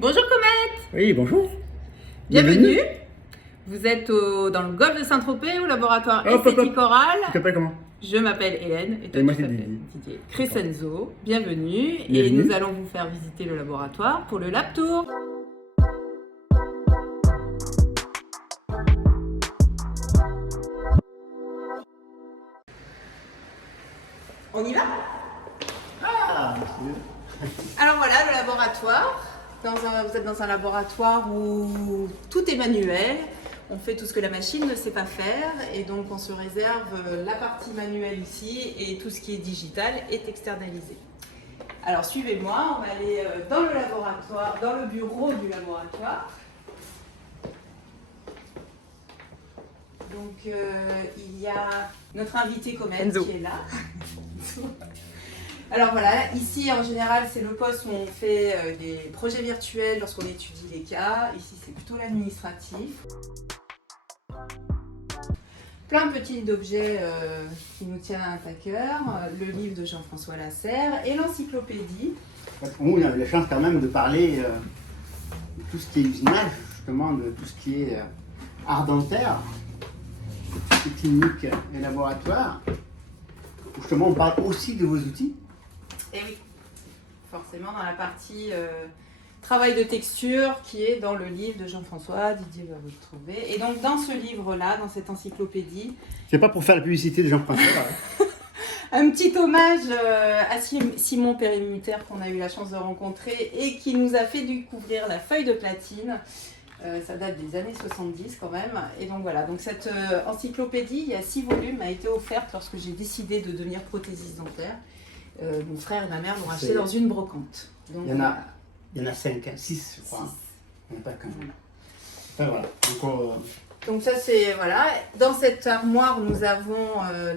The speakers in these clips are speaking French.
Bonjour Comète. Oui, bonjour. Bienvenue. Vous êtes dans le golfe de Saint-Tropez au laboratoire esthétique orale. Tu t'appelles comment? Je m'appelle Hélène et toi Et moi, tu c'est t'appelles Didier. Crescenzo. Bienvenue. Et Bienvenue. nous allons vous faire visiter le laboratoire pour le lab tour. On y va? Ah, Alors voilà le laboratoire. Vous êtes dans un laboratoire où tout est manuel. On fait tout ce que la machine ne sait pas faire et donc on se réserve la partie manuelle ici et tout ce qui est digital est externalisé. Alors suivez-moi, on va aller dans le laboratoire, dans le bureau du laboratoire. Donc il y a notre invité Comète Enzo qui est là. Alors voilà, ici en général c'est le poste où on fait des projets virtuels lorsqu'on étudie les cas. Ici c'est plutôt l'administratif. Plein de petits objets qui nous tiennent à cœur. Le livre de Jean-François Lasserre et l'encyclopédie. on a eu la chance quand même de parler de tout ce qui est usinage, justement, de tout ce qui est art dentaire, de tout ce qui est clinique et laboratoire. Justement, on parle aussi de vos outils. Et oui, forcément dans la partie travail de texture qui est dans le livre de Jean-François, Didier va vous le trouver. Et donc dans ce livre-là, dans cette encyclopédie, C'est pas pour faire la publicité de Jean-François. un petit hommage à Simon Périmuter qu'on a eu la chance de rencontrer et qui nous a fait découvrir la feuille de platine. Ça date des années 70 quand même. Et donc voilà, donc cette encyclopédie, il y a 6 volumes, m'a été offerte lorsque j'ai décidé de devenir prothésiste dentaire. Mon frère et ma mère l'ont acheté dans une brocante. Donc, Il y en a 5, 6 je crois. 6. Il n'y en a pas qu'un. Voilà. Enfin voilà. Donc ça c'est, voilà, dans cette armoire nous avons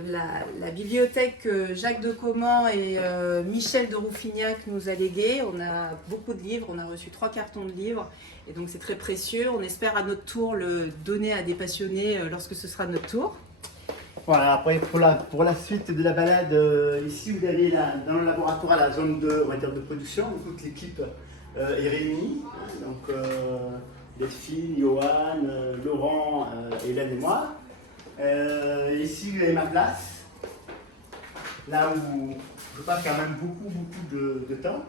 la bibliothèque que Jacques de Comment et Michel de Rouffignac nous a léguée. On a beaucoup de livres, on a reçu 3 cartons de livres et donc c'est très précieux. On espère à notre tour le donner à des passionnés lorsque ce sera notre tour. Voilà, après pour la suite de la balade, ici vous avez dans le laboratoire la zone on va dire, de production, où toute l'équipe est réunie. Donc Delphine, Johan, Laurent, Hélène et moi. Ici vous avez ma place, là où je passe quand même beaucoup de temps.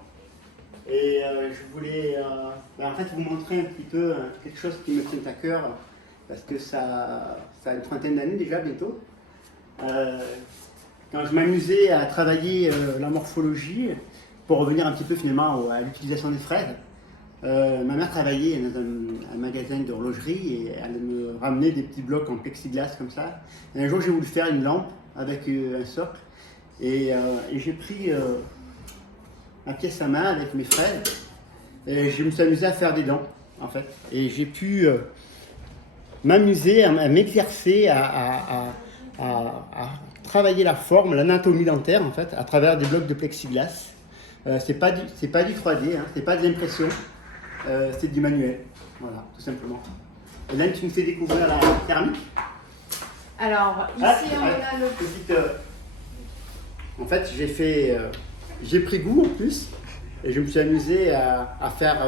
Et je voulais en fait vous montrer un petit peu quelque chose qui me tient à cœur, parce que ça a une trentaine d'années déjà bientôt. Quand je m'amusais à travailler la morphologie, pour revenir un petit peu finalement à l'utilisation des fraises, ma mère travaillait dans un magasin d'horlogerie et elle me ramenait des petits blocs en plexiglas comme ça. Et un jour j'ai voulu faire une lampe avec un socle et j'ai pris ma pièce à main avec mes fraises et je me suis amusé à faire des dents en fait. Et j'ai pu m'amuser à m'exercer à travailler la forme, l'anatomie dentaire en fait, à travers des blocs de plexiglas. C'est pas du 3D, hein, c'est pas de l'impression, c'est du manuel, voilà, tout simplement. Et là, tu nous fais découvrir la céramique. Alors ici on a le... Petite, en fait, j'ai pris goût en plus, et je me suis amusé à faire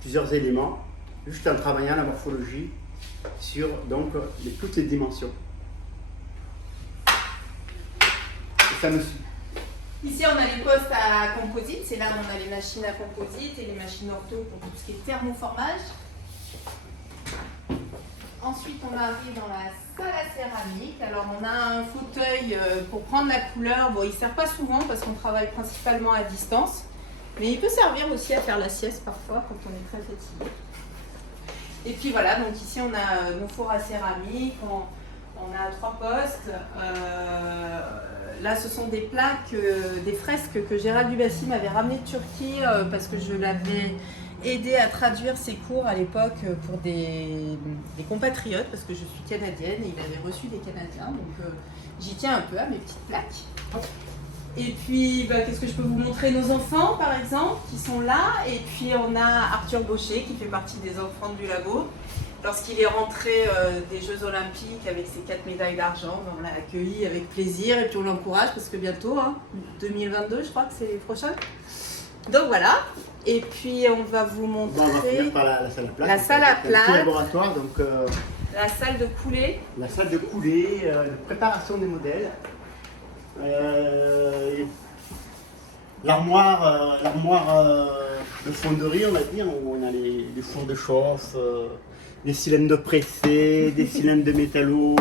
plusieurs éléments, juste en travaillant la morphologie sur donc toutes les dimensions. Ça me suit. Ici, on a les postes à composite. C'est là où on a les machines à composite et les machines ortho pour tout ce qui est thermoformage. Ensuite, on arrive dans la salle à céramique. Alors, on a un fauteuil pour prendre la couleur. Bon, il ne sert pas souvent parce qu'on travaille principalement à distance. Mais il peut servir aussi à faire la sieste parfois quand on est très fatigué. Et puis voilà, donc ici, on a nos fours à céramique. On a 3 postes. Là, ce sont des plaques, des fresques que Gérald Dubassi m'avait ramenées de Turquie parce que je l'avais aidé à traduire ses cours à l'époque pour des compatriotes parce que je suis canadienne et il avait reçu des Canadiens. Donc, j'y tiens un peu à mes petites plaques. Et puis, qu'est-ce que je peux vous montrer? Nos enfants, par exemple, qui sont là. Et puis, on a Arthur Baucher qui fait partie des enfants du labo. Lorsqu'il est rentré des Jeux Olympiques avec ses 4 médailles d'argent, on l'a accueilli avec plaisir et puis on l'encourage parce que bientôt, 2022 je crois que c'est les prochains. Donc voilà, Et puis on va vous Bon, on va montrer finir par la salle à plate. la salle à C'est un petit plate. laboratoire, donc la salle de coulée. la salle de coulée, de préparation des modèles. L'armoire de fonderie, on va dire, où on a les fours de chauffe, des cylindres pressés, des cylindres de métallo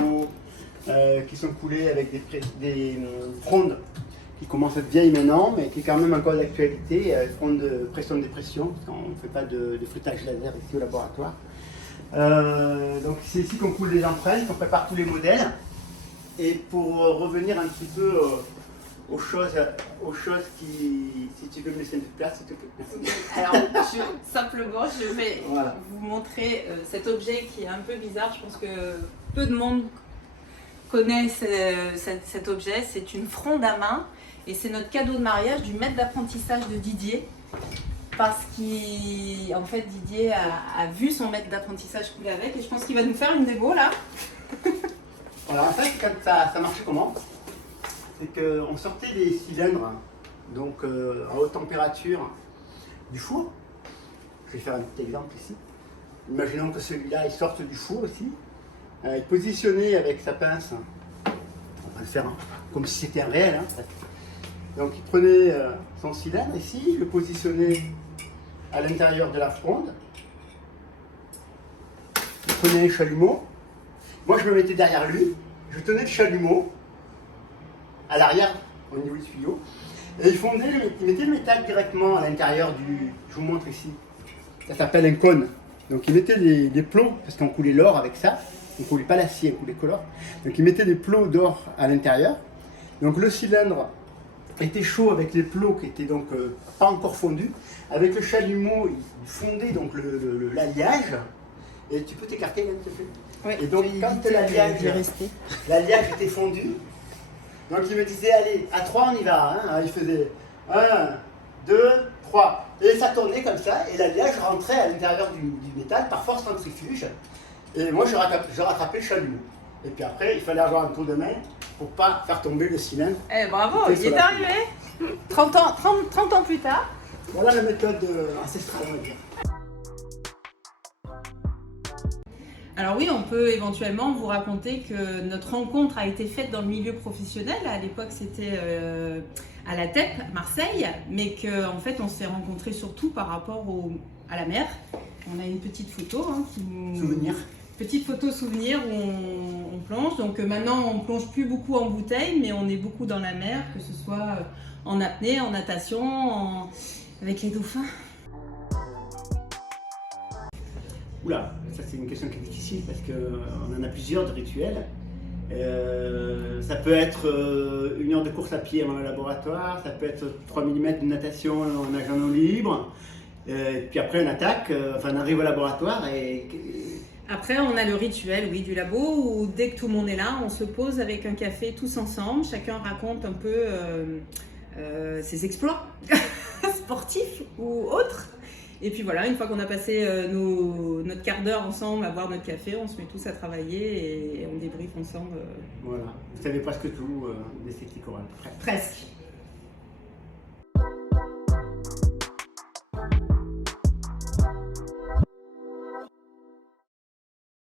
qui sont coulés avec des frondes qui commencent à être vieilles maintenant, mais qui est quand même encore d'actualité, frondes de pression-dépression, parce qu'on ne fait pas de fruitage laser ici au laboratoire. Donc c'est ici qu'on coule les empreintes, qu'on prépare tous les modèles. Et pour revenir un petit peu aux choses qui, si tu veux me laisser une petite place, s'il te plaît. Merci. Alors, simplement, je vais Voilà. vous montrer cet objet qui est un peu bizarre. Je pense que peu de monde connaît cet objet. C'est une fronde à main et c'est notre cadeau de mariage du maître d'apprentissage de Didier. Parce qu'en fait, Didier a vu son maître d'apprentissage couler avec et je pense qu'il va nous faire une démo là. Alors en fait, quand ça marchait comment? C'est qu'on sortait des cylindres donc, à haute température du four. Je vais faire un petit exemple ici. Imaginons que celui-là il sorte du four aussi. Il positionnait avec sa pince, on va le faire comme si c'était un réel. Hein. Donc il prenait son cylindre ici, il le positionnait à l'intérieur de la fronde. Il prenait un chalumeau. Moi je me mettais derrière lui, je tenais le chalumeau à l'arrière au niveau du tuyau et il mettait le métal directement à l'intérieur du. Je vous montre ici. Ça s'appelle un cône. Donc il mettait des plots, parce qu'on coulait l'or avec ça, on ne coulait pas l'acier, on coulait que l'or. Donc il mettait des plots d'or à l'intérieur. Donc le cylindre était chaud avec les plots qui étaient donc pas encore fondus. Avec le chalumeau, il fondait donc l'alliage. Et tu peux t'écarter là, s'il te plaît. Oui, Et donc quand l'alliage était fondu, donc il me disait allez, à 3 on y va. Hein. Il faisait 1, 2, 3. Et ça tournait comme ça, et l'alliage rentrait à l'intérieur du métal par force centrifuge. Et moi je rattrapais le chalumeau. Et puis après, il fallait avoir un tour de main pour ne pas faire tomber le cylindre. Eh bravo, il est arrivé 30 ans plus tard. Voilà la méthode ancestrale, on va dire. Alors oui, on peut éventuellement vous raconter que notre rencontre a été faite dans le milieu professionnel. À l'époque, c'était à la TEP, à Marseille, mais qu'en fait, on s'est rencontrés surtout par rapport à la mer. On a une petite photo qui nous... Souvenir. Petite photo souvenir où on plonge. Donc maintenant, on plonge plus beaucoup en bouteille, mais on est beaucoup dans la mer, que ce soit en apnée, en natation, avec les dauphins. Oula, ça c'est une question qui est difficile parce qu'on en a plusieurs de rituels. Ça peut être 1 heure de course à pied avant le laboratoire, ça peut être 3 mm de natation en nage en eau libre, puis après on attaque, on arrive au laboratoire et... Après, on a le rituel, oui, du labo où dès que tout le monde est là, on se pose avec un café tous ensemble. Chacun raconte un peu ses exploits sportifs ou autres. Et puis voilà, une fois qu'on a passé notre quart d'heure ensemble à boire notre café, on se met tous à travailler et on débriefe ensemble. Voilà, vous savez presque tout des techniques orales. Presque.